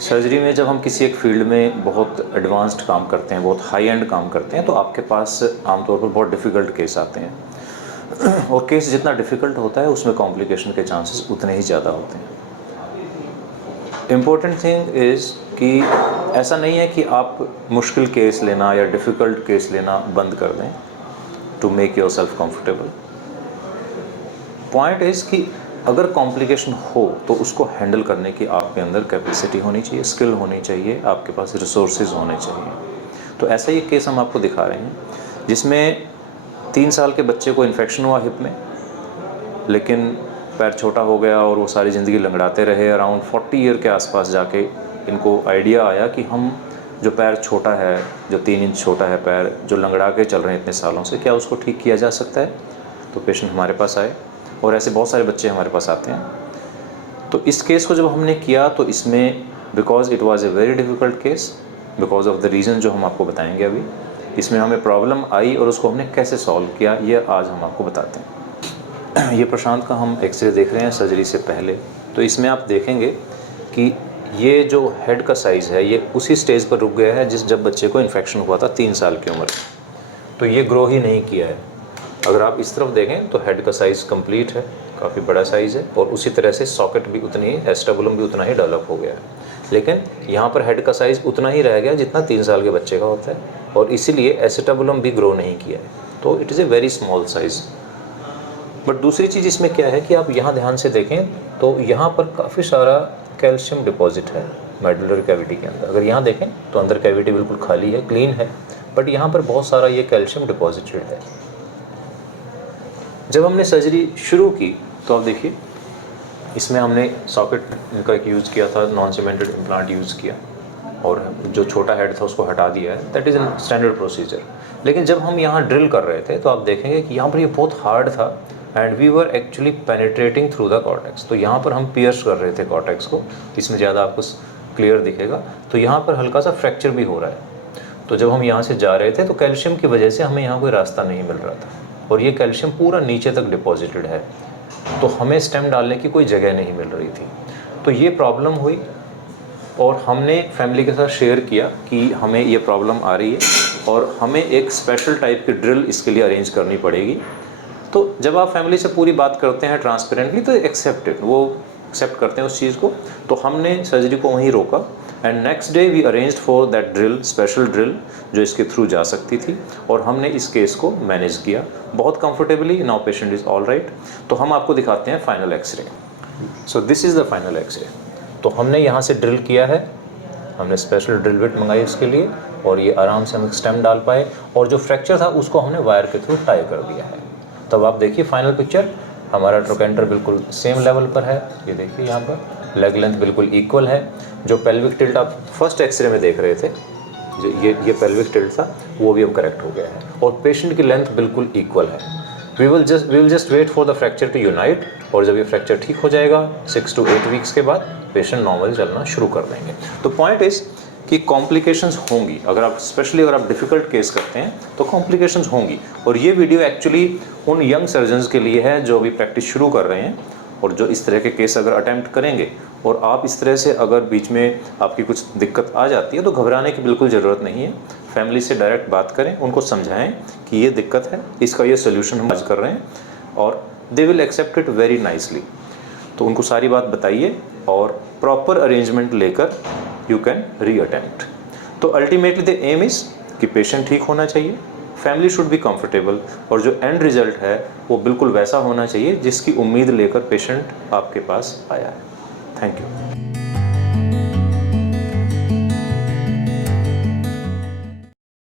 Surgery में जब हम किसी एक फील्ड में बहुत एडवांस्ड काम करते हैं, बहुत हाई एंड काम करते हैं, तो आपके पास आमतौर पर बहुत डिफ़िकल्ट केस आते हैं और केस जितना डिफ़िकल्ट होता है उसमें कॉम्प्लिकेशन के चांसेस उतने ही ज़्यादा होते हैं। इम्पोर्टेंट थिंग इज़ कि ऐसा नहीं है कि आप मुश्किल केस लेना या डिफ़िकल्ट केस लेना बंद कर दें to make your self comfortable. Point is कि अगर कॉम्प्लिकेशन हो तो उसको हैंडल करने की आपके अंदर कैपेसिटी होनी चाहिए, स्किल होनी चाहिए, आपके पास रिसोर्सेज होने चाहिए। तो ऐसा ही केस हम आपको दिखा रहे हैं जिसमें 3 साल के बच्चे को इन्फेक्शन हुआ हिप में, लेकिन पैर छोटा हो गया और वो सारी ज़िंदगी लंगड़ाते रहे। अराउंड 40 ईयर के आसपास जाके इनको आइडिया आया कि हम जो पैर छोटा है, जो 3 इंच छोटा है पैर, जो लंगड़ा के चल रहे हैं इतने सालों से, क्या उसको ठीक किया जा सकता है? तो पेशेंट हमारे पास आए और ऐसे बहुत सारे बच्चे हमारे पास आते हैं। तो इस केस को जब हमने किया तो इसमें because it was a very difficult case, because of the reason जो हम आपको बताएंगे अभी, इसमें हमें प्रॉब्लम आई और उसको हमने कैसे सॉल्व किया ये आज हम आपको बताते हैं। ये प्रशांत का हम एक्सरे देख रहे हैं सर्जरी से पहले। तो इसमें आप देखेंगे कि ये जो हेड का साइज़ है ये उसी स्टेज पर रुक गया है जब बच्चे को इन्फेक्शन हुआ था 3 साल की उम्र। तो ये ग्रो ही नहीं किया है। अगर आप इस तरफ देखें तो हेड का साइज़ कंप्लीट है, काफ़ी बड़ा साइज़ है, और उसी तरह से सॉकेट भी उतनी ही, एस्टेबुलम भी उतना ही डेवलप हो गया है। लेकिन यहाँ पर हेड का साइज़ उतना ही रह गया जितना 3 साल के बच्चे का होता है, और इसीलिए एसिटाबुलम भी ग्रो नहीं किया है। तो it is a very small size. But दूसरी चीज़ इसमें क्या है कि आप यहाँ ध्यान से देखें तो यहाँ पर काफ़ी सारा कैल्शियम डिपॉजिट है मेडुलरी कैविटी के अंदर। अगर यहाँ देखें तो अंदर कैविटी बिल्कुल खाली है, क्लीन है, बट यहाँ पर बहुत सारा ये कैल्शियम डिपॉजिटेड है। जब हमने सर्जरी शुरू की तो आप देखिए इसमें हमने सॉकेट का एक यूज़ किया था, नॉन सीमेंटेड इम्प्लांट यूज़ किया, और जो छोटा हेड था उसको हटा दिया है। That is an standard procedure. लेकिन जब हम यहाँ ड्रिल कर रहे थे तो आप देखेंगे कि यहाँ पर ये बहुत हार्ड था and we were actually penetrating through the cortex. तो यहाँ पर हम पियर्स कर रहे थे कॉर्टेक्स को, इसमें ज़्यादा आपको क्लियर दिखेगा। तो यहाँ पर हल्का सा फ्रैक्चर भी हो रहा है। तो जब हम यहाँ से जा रहे थे तो कैल्शियम की वजह से हमें यहाँ कोई रास्ता नहीं मिल रहा था, और ये कैल्शियम पूरा नीचे तक डिपॉजिटेड है, तो हमें स्टेम डालने की कोई जगह नहीं मिल रही थी। तो ये प्रॉब्लम हुई और हमने फैमिली के साथ शेयर किया कि हमें ये प्रॉब्लम आ रही है और हमें एक स्पेशल टाइप की ड्रिल इसके लिए अरेंज करनी पड़ेगी। तो जब आप फैमिली से पूरी बात करते हैं ट्रांसपेरेंटली तो वो एक्सेप्ट करते हैं उस चीज़ को। तो हमने सर्जरी को वहीं रोका and next day we arranged for that drill, special drill जो इसके थ्रू जा सकती थी, और हमने इस केस को मैनेज किया बहुत comfortably. Now patient is all right. तो हम आपको दिखाते हैं final x-ray. So this is the final x-ray. तो हमने यहाँ से ड्रिल किया है, हमने स्पेशल ड्रिल बिट मंगाई इसके लिए, और ये आराम से हम स्टेम डाल पाए, और जो फ्रैक्चर था उसको हमने वायर के थ्रू टाई कर दिया है। तब आप देखिए फाइनल पिक्चर, हमारा ट्रोकेंटर बिल्कुल सेम लेवल पर है। ये देखिए यहाँ पर लेग लेंथ बिल्कुल इक्वल है। जो पेल्विक टिल्ट आप फर्स्ट एक्सरे में देख रहे थे, जो ये पेल्विक टिल्ट था, वो भी अब करेक्ट हो गया है, और पेशेंट की लेंथ बिल्कुल इक्वल है। We will just wait for the fracture to unite, और जब ये फ्रैक्चर ठीक हो जाएगा 6 to 8 वीक्स के बाद पेशेंट नॉर्मल चलना शुरू कर देंगे। तो पॉइंट इज़ कि कॉम्प्लिकेशंस होंगी, अगर आप डिफ़िकल्ट केस करते हैं तो कॉम्प्लिकेशंस होंगी। और ये वीडियो एक्चुअली उन यंग सर्जन्स के लिए है जो अभी प्रैक्टिस शुरू कर रहे हैं और जो इस तरह के केस अगर अटैम्प्ट करेंगे, और आप इस तरह से अगर बीच में आपकी कुछ दिक्कत आ जाती है तो घबराने की बिल्कुल ज़रूरत नहीं है। फैमिली से डायरेक्ट बात करें, उनको समझाएं कि ये दिक्कत है, इसका ये सोल्यूशन हम आज कर रहे हैं, और they will accept it very nicely. तो उनको सारी बात बताइए और प्रॉपर अरेंजमेंट लेकर यू कैन रीअटेम्प्ट। तो अल्टीमेटली द एम इज़ कि पेशेंट ठीक होना चाहिए, फैमिली शुड बी कंफर्टेबल, और जो एंड रिजल्ट है वो बिल्कुल वैसा होना चाहिए जिसकी उम्मीद लेकर पेशेंट आपके पास आया है। Thank you.